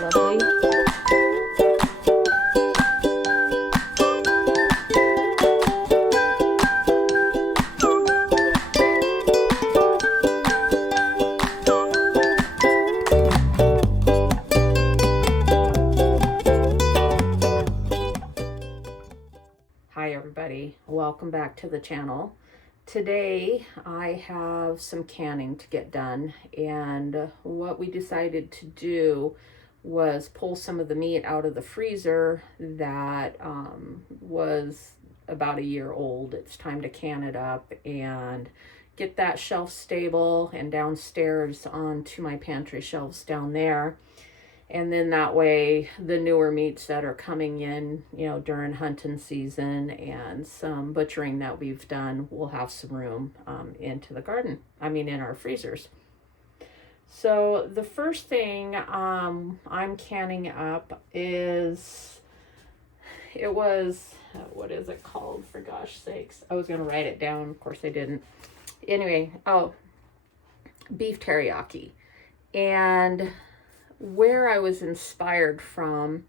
lovely. Hi everybody, welcome back to the channel. Today I have some canning to get done, and what we decided to do was pull some of the meat out of the freezer that was about a year old. It's time to can it up and get that shelf stable and downstairs onto my pantry shelves down there. And then that way, the newer meats that are coming in, you know, during hunting season and some butchering that we've done, we'll have some room into the garden. In our freezers. So the first thing I'm canning up is, what is it called, for gosh sakes? I was going to write it down. Of course I didn't. Anyway, beef teriyaki. And where I was inspired from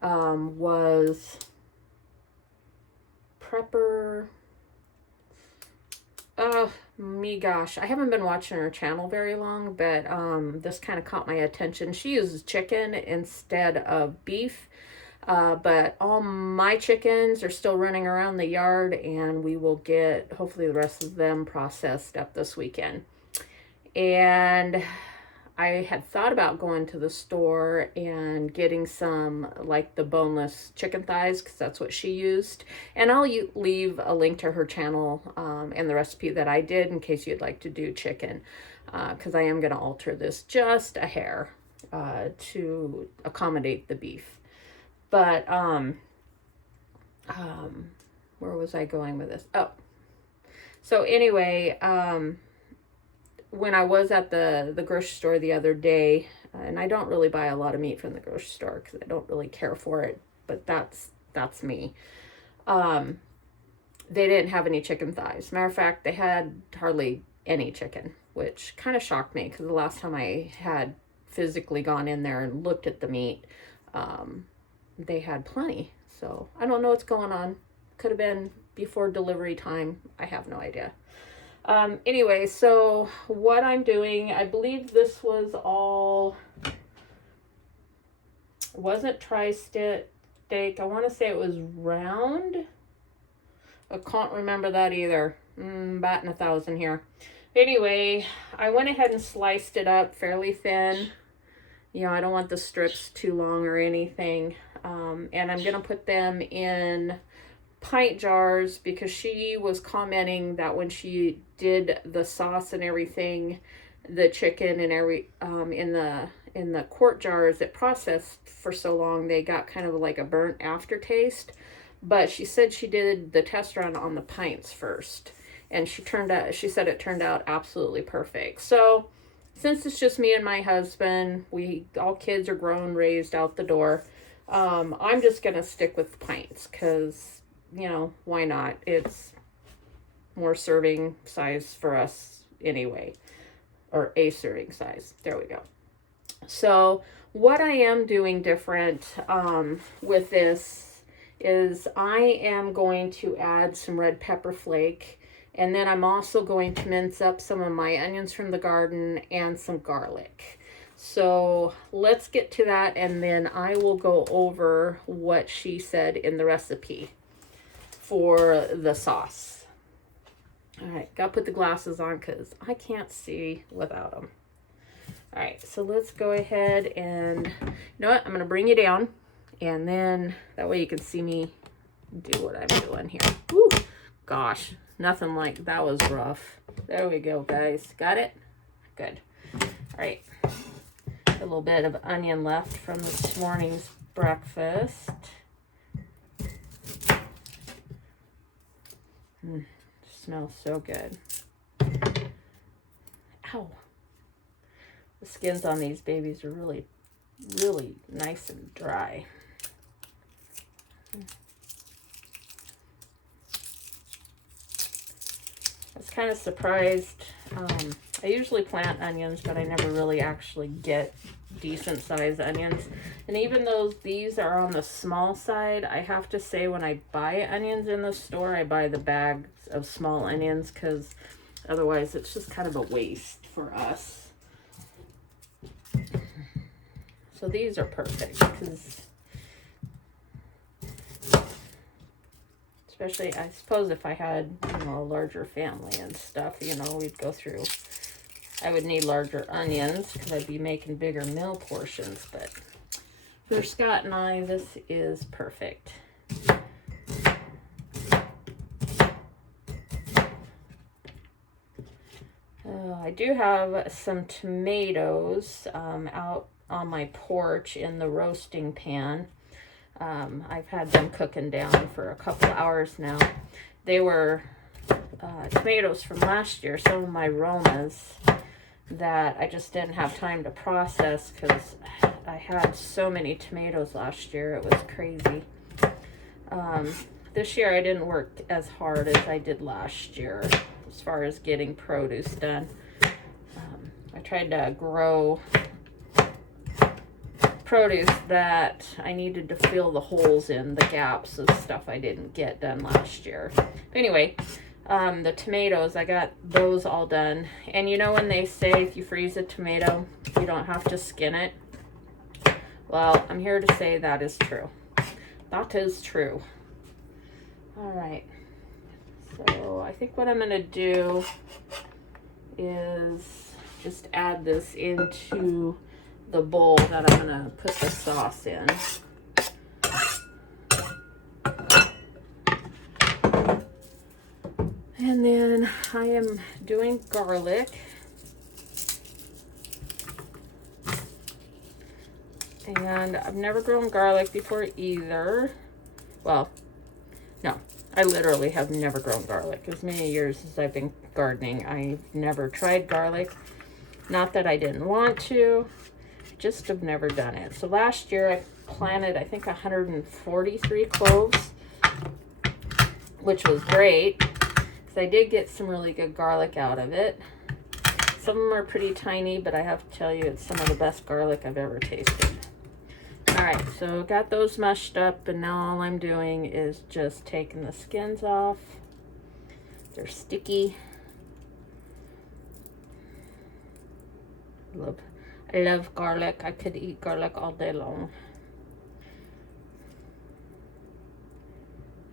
was Prepper. Gosh, I haven't been watching her channel very long, but this kind of caught my attention. She uses chicken instead of beef, but all my chickens are still running around the yard, and we will get hopefully the rest of them processed up this weekend. And I had thought about going to the store and getting some, like the boneless chicken thighs, because that's what she used. And I'll leave a link to her channel and the recipe that I did in case you'd like to do chicken, because I am going to alter this just a hair to accommodate the beef. But where was I going with this? Oh, so anyway, when I was at the grocery store the other day, and I don't really buy a lot of meat from the grocery store because I don't really care for it, but that's me. They didn't have any chicken thighs. Matter of fact, they had hardly any chicken, which kind of shocked me because the last time I had physically gone in there and looked at the meat, they had plenty. So I don't know what's going on. Could have been before delivery time. I have no idea. Anyway, so what I'm doing, I believe this was all, wasn't tri-steak. I want to say it was round. I can't remember that either. Batting 1,000 here. Anyway, I went ahead and sliced it up fairly thin. You know, I don't want the strips too long or anything. And I'm going to put them in pint jars because she was commenting that when she did the sauce and everything, the chicken and in the quart jars, it processed for so long they got kind of like a burnt aftertaste. But she said she did the test run on the pints first, and she said it turned out absolutely perfect. So since it's just me and my husband, all kids are grown, raised, out the door, I'm just gonna stick with pints because, you know, why not? It's more serving size for us anyway, or a serving size. There we go. So what I am doing different with this is I am going to add some red pepper flake, and then I'm also going to mince up some of my onions from the garden and some garlic. So let's get to that, and then I will go over what she said in the recipe for the sauce. All right, gotta put the glasses on because I can't see without them. All right, so let's go ahead and, you know what, I'm gonna bring you down, and then that way you can see me do what I'm doing here. Woo, gosh, nothing like that was rough. There we go, guys. Got it? Good. All right, a little bit of onion left from this morning's breakfast. Smells so good. Ow. The skins on these babies are really, really nice and dry. I was kind of surprised. I usually plant onions, but I never really actually get decent sized onions. And even though these are on the small side, I have to say when I buy onions in the store, I buy the bags of small onions because otherwise it's just kind of a waste for us. So these are perfect because especially, I suppose if I had, you know, a larger family and stuff, you know, we'd go through, I would need larger onions because I'd be making bigger meal portions, but for Scott and I, this is perfect. I do have some tomatoes out on my porch in the roasting pan. I've had them cooking down for a couple hours now. They were tomatoes from last year, some of my Romas that I just didn't have time to process because I had so many tomatoes last year. It was crazy. This year I didn't work as hard as I did last year as far as getting produce done. I tried to grow produce that I needed to fill the holes in, the gaps of stuff I didn't get done last year. But anyway, the tomatoes, I got those all done. And you know when they say if you freeze a tomato, you don't have to skin it? Well, I'm here to say that is true. That is true. All right. So I think what I'm going to do is just add this into the bowl that I'm going to put the sauce in. And then I am doing garlic. And I've never grown garlic before either. Well, no, I literally have never grown garlic. As many years as I've been gardening, I've never tried garlic. Not that I didn't want to, just have never done it. So last year I planted, I think, 143 cloves, which was great because I did get some really good garlic out of it. Some of them are pretty tiny, but I have to tell you, it's some of the best garlic I've ever tasted. All right, so got those mushed up, and now all I'm doing is just taking the skins off. They're sticky. I love garlic. I could eat garlic all day long.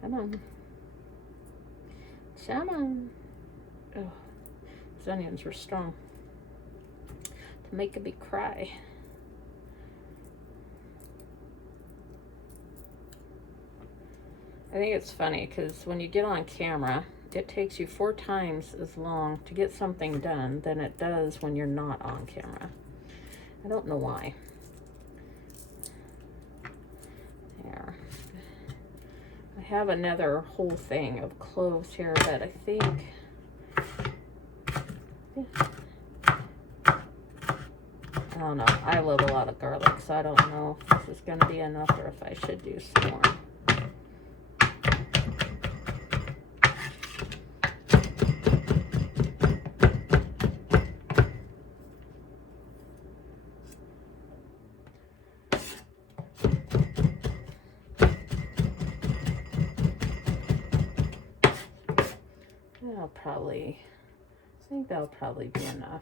Come on. Come on. Oh, these onions were strong. To make me cry. I think it's funny because when you get on camera, it takes you 4 times as long to get something done than it does when you're not on camera. I don't know why. There. I have another whole thing of cloves here that I think... I don't know. I love a lot of garlic, so I don't know if this is going to be enough or if I should do some more. I think that'll probably be enough.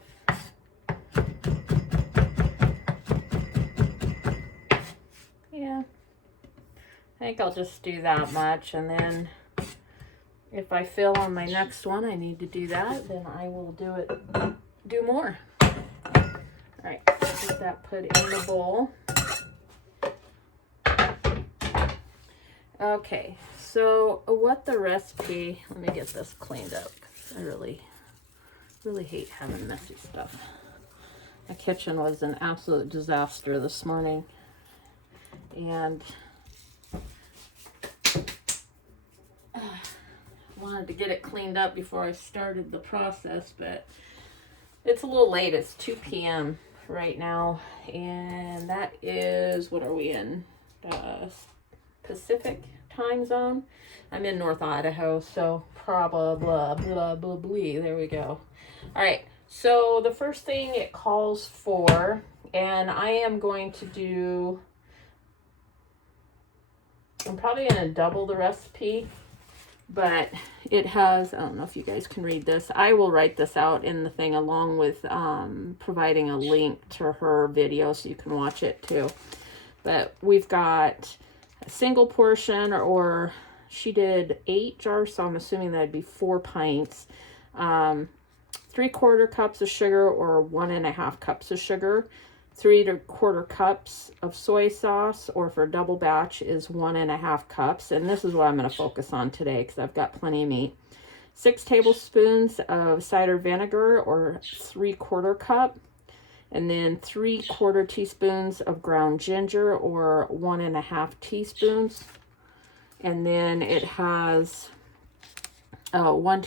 Yeah, I think I'll just do that much, and then if I fill on my next one, I need to do that, then I will do more. All right, get that put in the bowl. Okay, so what the recipe, let me get this cleaned up. I really hate having messy stuff. My kitchen was an absolute disaster this morning. And wanted to get it cleaned up before I started the process, but it's a little late. It's 2 p.m. right now. And that is, what are we in? Pacific time zone. I'm in North Idaho, so probably, there we go. All right, so the first thing it calls for And I am going to do, I'm probably going to double the recipe, but it has, I don't know if you guys can read this. I will write this out in the thing along with providing a link to her video so you can watch it too. But we've got a single portion, or she did 8 jars, so I'm assuming that'd be 4 pints. 3/4 cups of sugar, or 1.5 cups of sugar. 3/4 cups of soy sauce, or for double batch is 1.5 cups. And this is what I'm going to focus on today because I've got plenty of meat. 6 tablespoons of cider vinegar, or 3/4 cup. And then 3/4 teaspoons of ground ginger, or 1.5 teaspoons. And then it has 1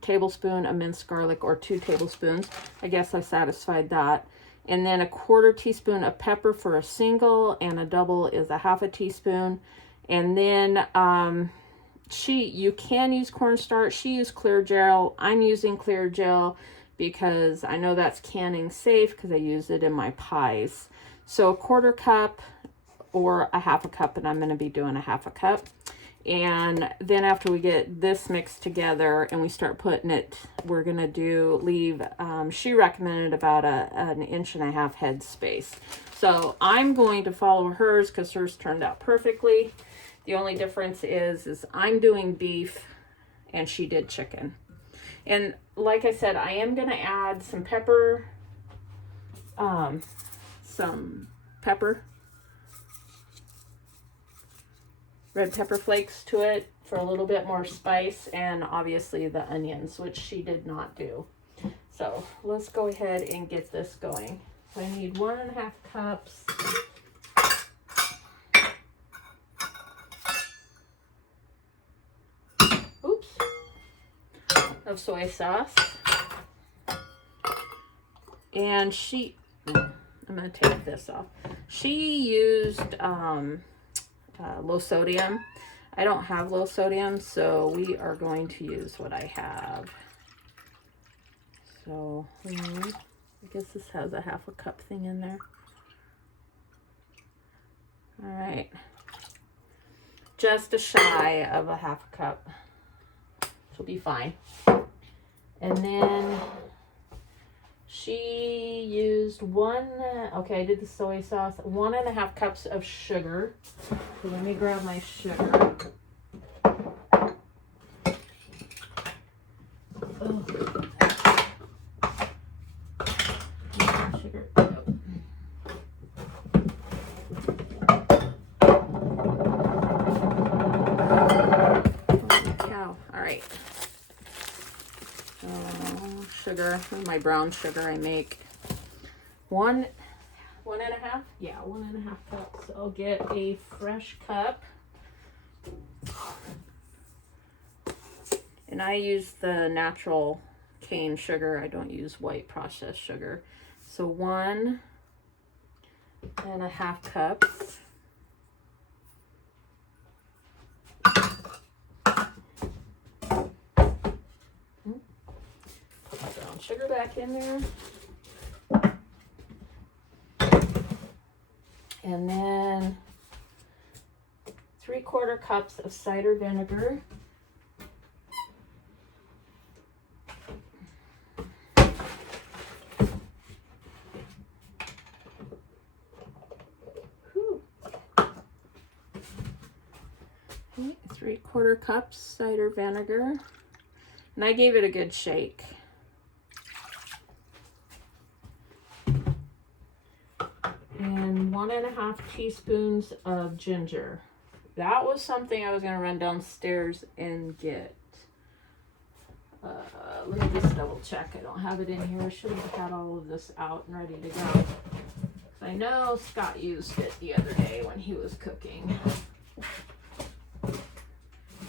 tablespoon of minced garlic, or 2 tablespoons. I guess I satisfied that. And then 1/4 teaspoon of pepper for a single, and a double is 1/2 teaspoon. And then you can use cornstarch. She used clear gel. I'm using clear gel because I know that's canning safe because I use it in my pies. So 1/4 cup or 1/2 cup, and I'm going to be doing 1/2 cup. And then after we get this mixed together and we start putting it, we're going to leave, she recommended about an 1.5 inch head space. So I'm going to follow hers because hers turned out perfectly. The only difference is I'm doing beef and she did chicken. And like I said, I am going to add some pepper, red pepper flakes to it for a little bit more spice, and obviously the onions, which she did not do. So let's go ahead and get this going. So I need 1.5 cups of soy sauce. And I'm going to take this off. She used low sodium. I don't have low sodium, so we are going to use what I have. So I guess this has a 1/2 cup thing in there. All right, just a shy of a 1/2 cup. She'll be fine. And then she used I did the soy sauce, 1.5 cups of sugar. So let me grab my sugar. Sugar. Holy cow. All right. Sugar, my brown sugar I make. 1.5? Yeah, 1.5 cups. I'll get a fresh cup. And I use the natural cane sugar. I don't use white processed sugar. So 1.5 cups. Put my brown sugar back in there. And then 3/4 cups of cider vinegar. Okay, 3/4 cups cider vinegar. And I gave it a good shake. And 1.5 teaspoons of ginger. That was something I was going to run downstairs and get. Let me just double check. I don't have it in here. I should have had all of this out and ready to go. I know Scott used it the other day when he was cooking.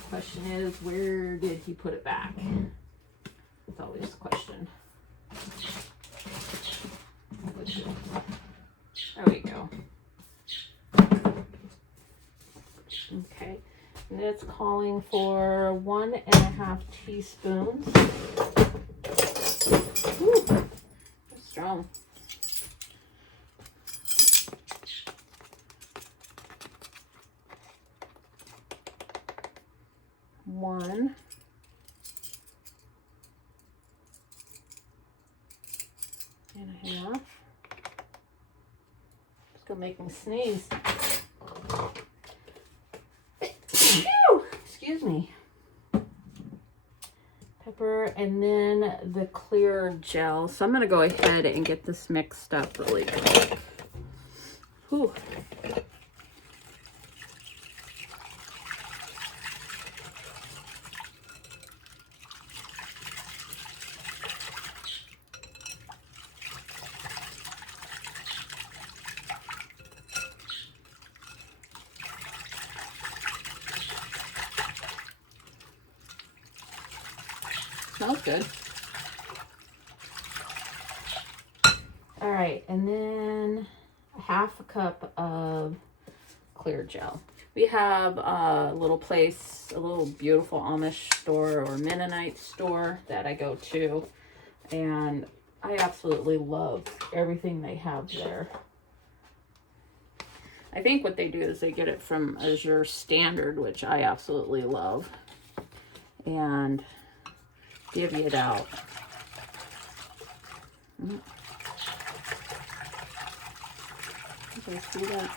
Question is, where did he put it back? It's always the question. There we go. Okay, and it's calling for 1.5 teaspoons. Ooh, that's strong. 1. And a half. It's gonna make me sneeze. Excuse me. Pepper, and then the clear gel. So I'm gonna go ahead and get this mixed up really good. Whew. Smells good. All right, and then a half a cup of clear gel. We have a little place, a little beautiful Amish store or Mennonite store that I go to, and I absolutely love everything they have there. I think what they do is they get it from Azure Standard, which I absolutely love, and divvy it out. Did I see that?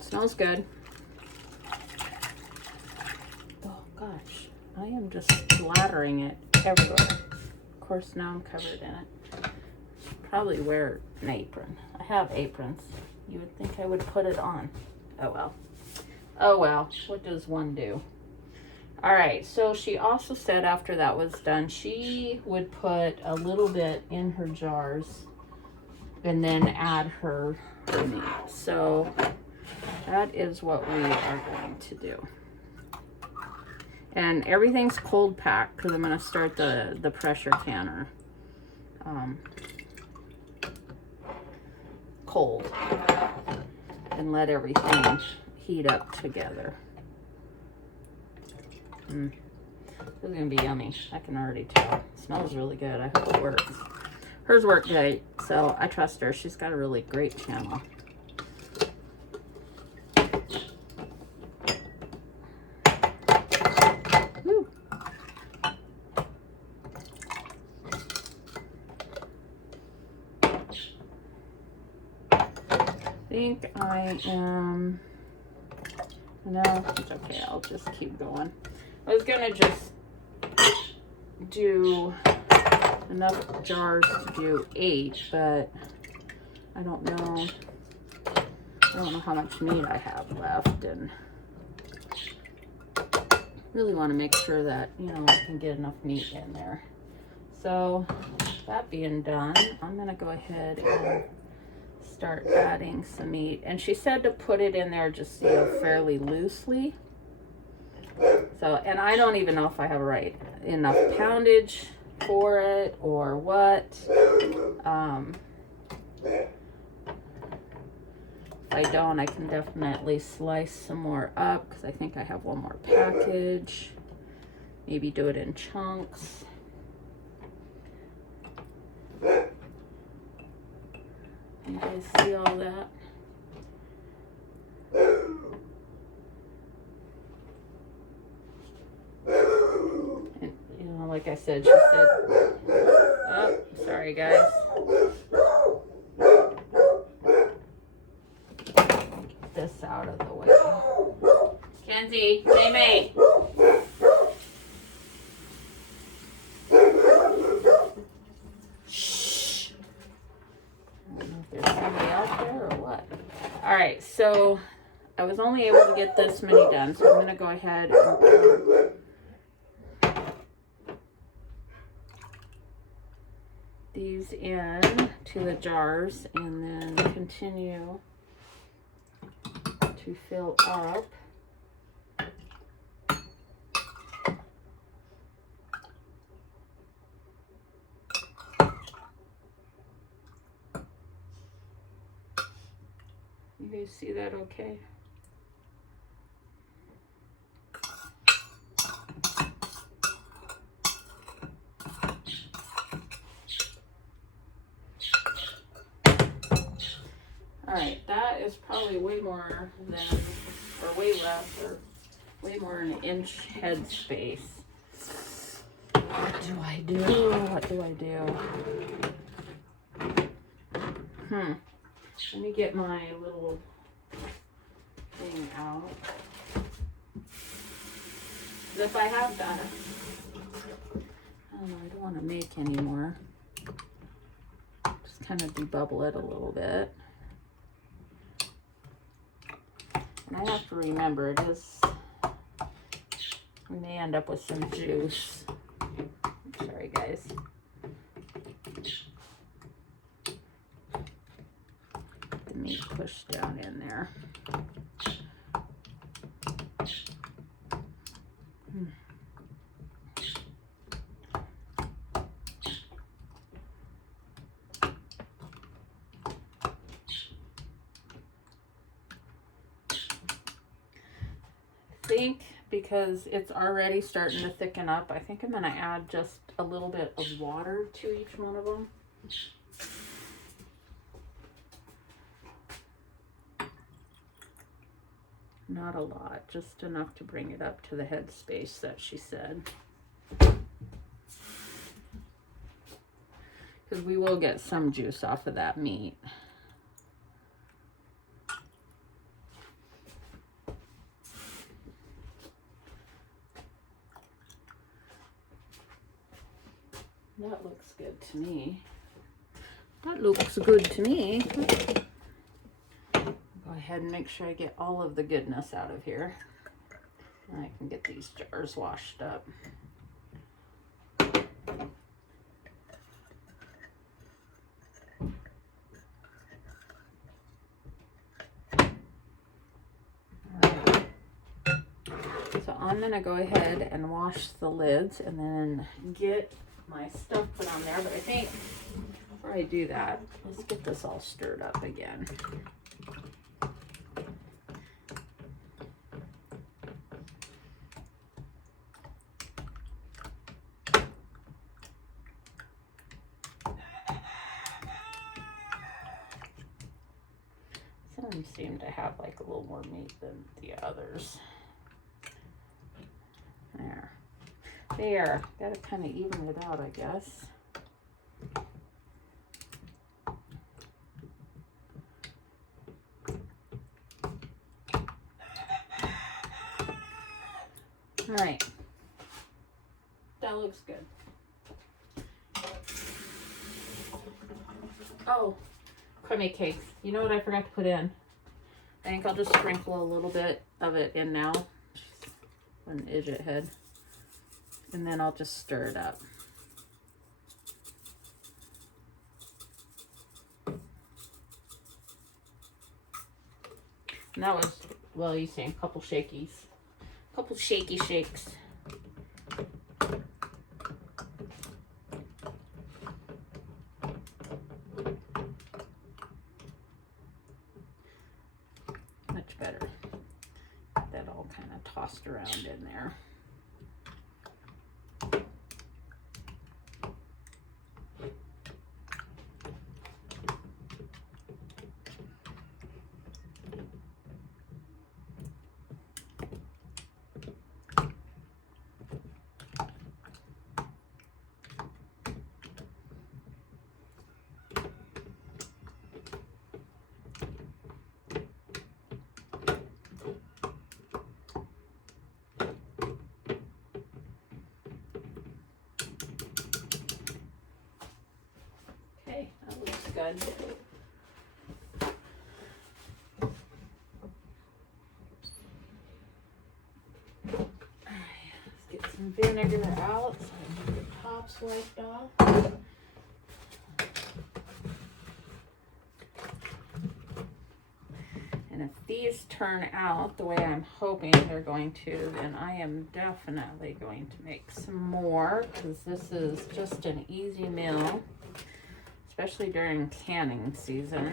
Smells good. Oh gosh, I am just splattering it everywhere. Of course, now I'm covered in it. Probably wear an apron. I have aprons. You would think I would put it on. Oh well. Oh well, what does one do? All right, so she also said after that was done, she would put a little bit in her jars and then add her meat. So that is what we are going to do. And everything's cold packed because I'm going to start the pressure canner cold and let everything heat up together. This is going to be yummy. I can already tell. It smells really good. I hope it works. Hers worked great, so I trust her. She's got a really great channel. I think I am, no, it's okay, I'll just keep going. I was gonna just do enough jars to do 8, but I don't know how much meat I have left, and really want to make sure that, you know, I can get enough meat in there. So that being done, I'm gonna go ahead and start adding some meat. And she said to put it in there just, you know, fairly loosely. So, and I don't even know if I have enough poundage for it or what. If I don't, I can definitely slice some more up because I think I have one more package. Maybe do it in chunks. You guys see all that? And, you know, like I said, she said, oh, sorry guys. Get this out of the way. Kenzie, May. All right, so I was only able to get this many done, so I'm going to go ahead and put these. these in to the jars and then continue to fill up. You guys see that okay? All right, that is probably way more than, or way less, or way more an inch head space. What do I do? What do I do? Let me get my little thing out. If I have that, I don't want to make any more. Just kind of debubble it a little bit. And I have to remember, it is, we may end up with some juice. Sorry, guys. The meat pushed down in there. I think because it's already starting to thicken up, I think I'm going to add just a little bit of water to each one of them. Not a lot, just enough to bring it up to the head space that she said. Because we will get some juice off of that meat. That looks good to me. That looks good to me. Go ahead and make sure I get all of the goodness out of here. And I can get these jars washed up. Alright. So I'm going to go ahead and wash the lids and then get my stuff put on there, but I think before I do that, let's get this all stirred up again. Some seem to have like a little more meat than the others. There, gotta kind of even it out, I guess. All right, that looks good. Oh, crummy cakes. You know what I forgot to put in? I think I'll just sprinkle a little bit of it in now. An idiot head. And then I'll just stir it up. And that was, well, you saying a couple shakies. A couple shaky shakes. Much better. Get that all kind of tossed around in there. Okay, that looks good. Let's get some vinegar out so I can get the tops wiped off. And And if these turn out the way I'm hoping they're going to, then I am definitely going to make some more, because this is just an easy meal, especially during canning season.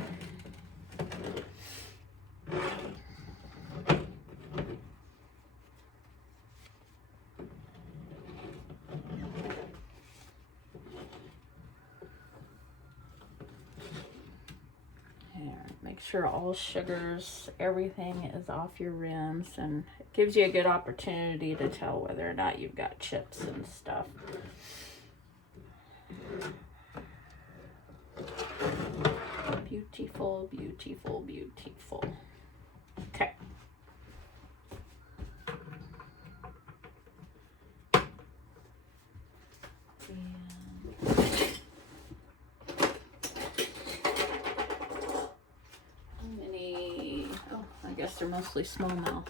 Make sure all sugars, everything is off your rims, and it gives you a good opportunity to tell whether or not you've got chips and stuff. Beautiful, beautiful, beautiful. Okay. I guess they're mostly smallmouth.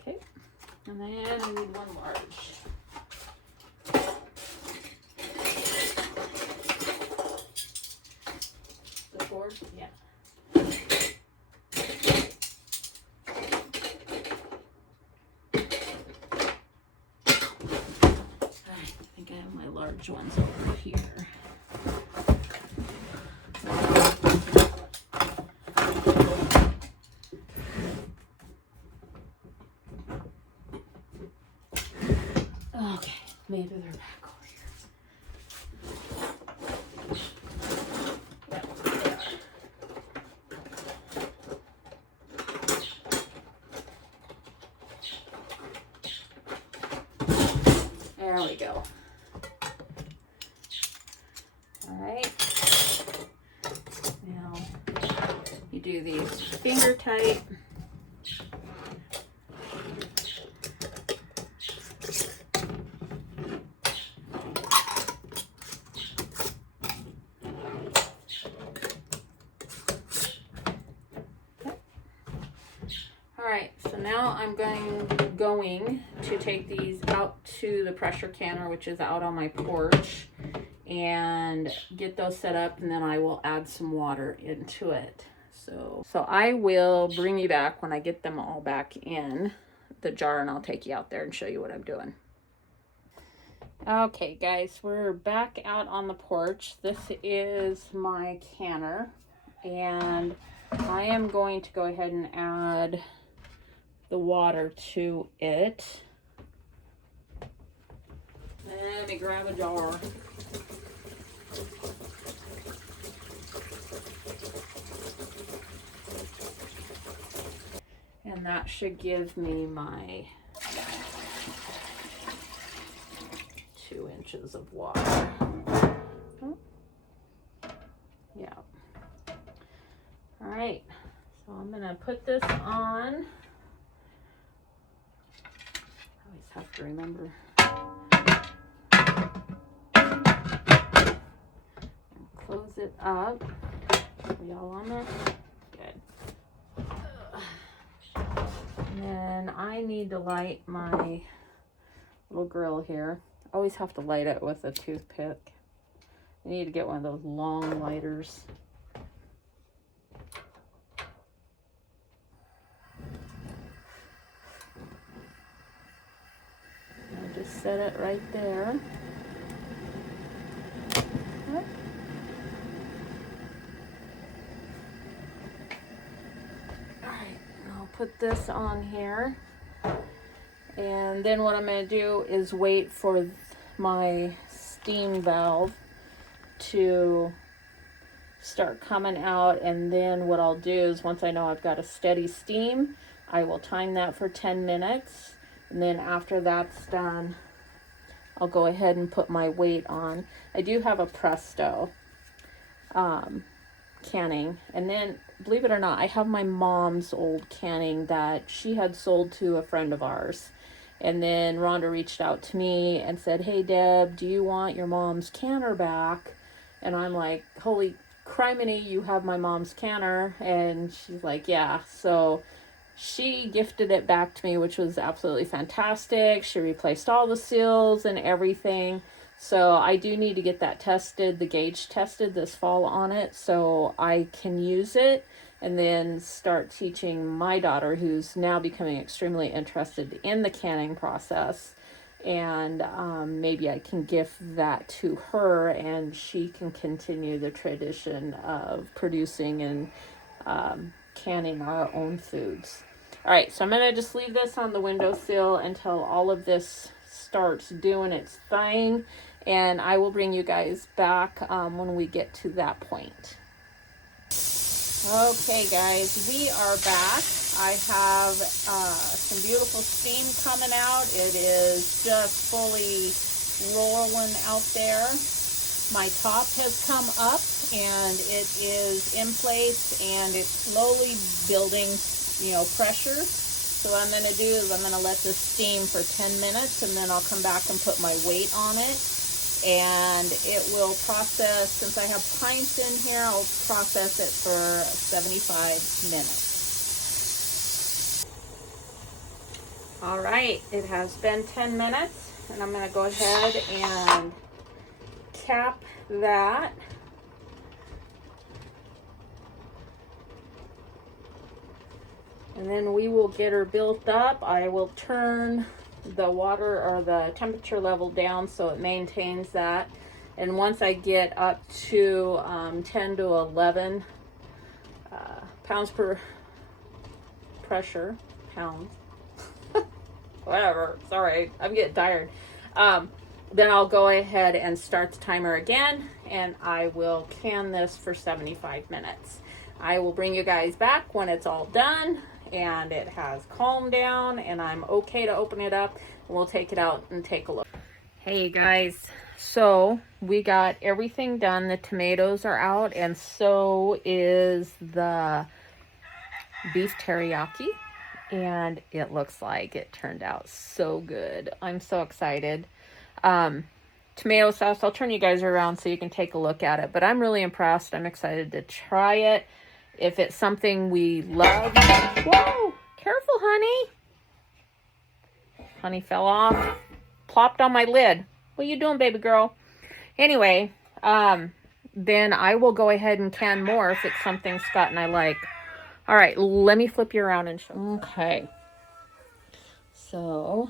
Okay, and then we need one large. The board? Yeah. I think I have my large ones over here. Okay, maybe they're back over here. There we go. All right. Now you do these finger tight. Alright, so now I'm going to take these out to the pressure canner, which is out on my porch, and get those set up, and then I will add some water into it. So I will bring you back when I get them all back in the jar, and I'll take you out there and show you what I'm doing. Okay guys, we're back out on the porch. This is my canner, and I am going to go ahead and add the water to it. Let me grab a jar. And that should give me my 2 inches of water. Oh. Yeah. All right, so I'm gonna put this on. Have to remember. And close it up. Are y'all on there? Good. And then I need to light my little grill here. Always have to light it with a toothpick. I need to get one of those long lighters. Just set it right there. All right, I'll put this on here. And then what I'm going to do is wait for my steam valve to start coming out. And then what I'll do is, once I know I've got a steady steam, I will time that for 10 minutes. And then after that's done, I'll go ahead and put my weight on. I do have a Presto canning. And then, believe it or not, I have my mom's old canning that she had sold to a friend of ours. And then Rhonda reached out to me and said, "Hey, Deb, do you want your mom's canner back?" And I'm like, holy criminy, you have my mom's canner? And she's like, yeah. So she gifted it back to me, which was absolutely fantastic. She replaced all the seals and everything. So I do need to get that tested, the gauge tested this fall on it, so I can use it and then start teaching my daughter, who's now becoming extremely interested in the canning process. And maybe I can gift that to her and she can continue the tradition of producing and canning our own foods. All right, so I'm going to just leave this on the windowsill until all of this starts doing its thing, and I will bring you guys back when we get to that point. Okay, guys, we are back. I have some beautiful steam coming out. It is just fully rolling out there. My top has come up and it is in place and it's slowly building, pressure. So what I'm going to do is I'm going to let this steam for 10 minutes and then I'll come back and put my weight on it. And it will process, since I have pints in here, I'll process it for 75 minutes. All right, it has been 10 minutes and I'm going to go ahead and cap that. And then we will get her built up. I will turn the water or the temperature level down so it maintains that. And once I get up to 10 to 11 pounds per pressure, pounds, whatever, sorry, I'm getting tired. Then I'll go ahead and start the timer again and I will can this for 75 minutes. I will bring you guys back when it's all done and it has calmed down and I'm okay to open it up, and we'll take it out and take a look. Hey guys, so we got everything done. The tomatoes are out and so is the beef teriyaki, and it looks like it turned out so good. I'm so excited. Tomato sauce, I'll turn you guys around so you can take a look at it, but I'm really impressed. I'm excited to try it. If it's something we love. Whoa, careful, honey. Honey fell off, plopped on my lid. What are you doing, baby girl? Anyway, then I will go ahead and can more if it's something Scott and I like. All right, let me flip you around and show. Okay. So,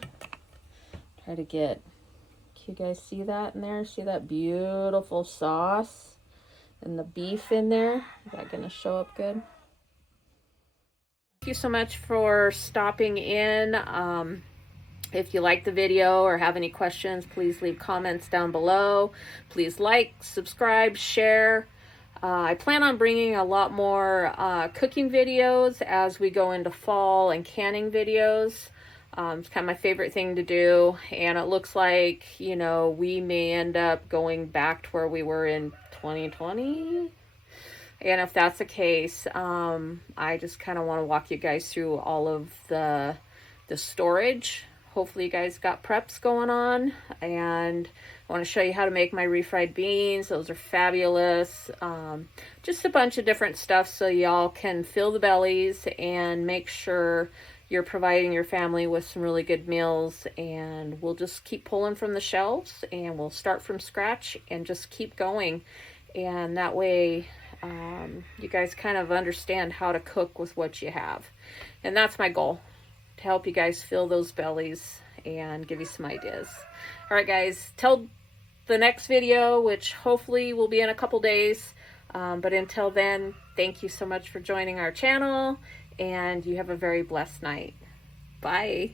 try to get, can you guys see that in there? See that beautiful sauce? And the beef in there. Is that going to show up good? Thank you so much for stopping in. If you like the video or have any questions, please leave comments down below. Please like, subscribe, share. I plan on bringing a lot more cooking videos as we go into fall and canning videos. It's kind of my favorite thing to do, and it looks like, we may end up going back to where we were in 2020. And if that's the case, I just kind of want to walk you guys through all of the storage. Hopefully you guys got preps going on, and I want to show you how to make my refried beans. Those are fabulous. Just a bunch of different stuff so y'all can fill the bellies and make sure you're providing your family with some really good meals, and we'll just keep pulling from the shelves and we'll start from scratch and just keep going. And that way you guys kind of understand how to cook with what you have. And that's my goal, to help you guys fill those bellies and give you some ideas. All right, guys, till the next video, which hopefully will be in a couple days. But until then, thank you so much for joining our channel, and you have a very blessed night. Bye.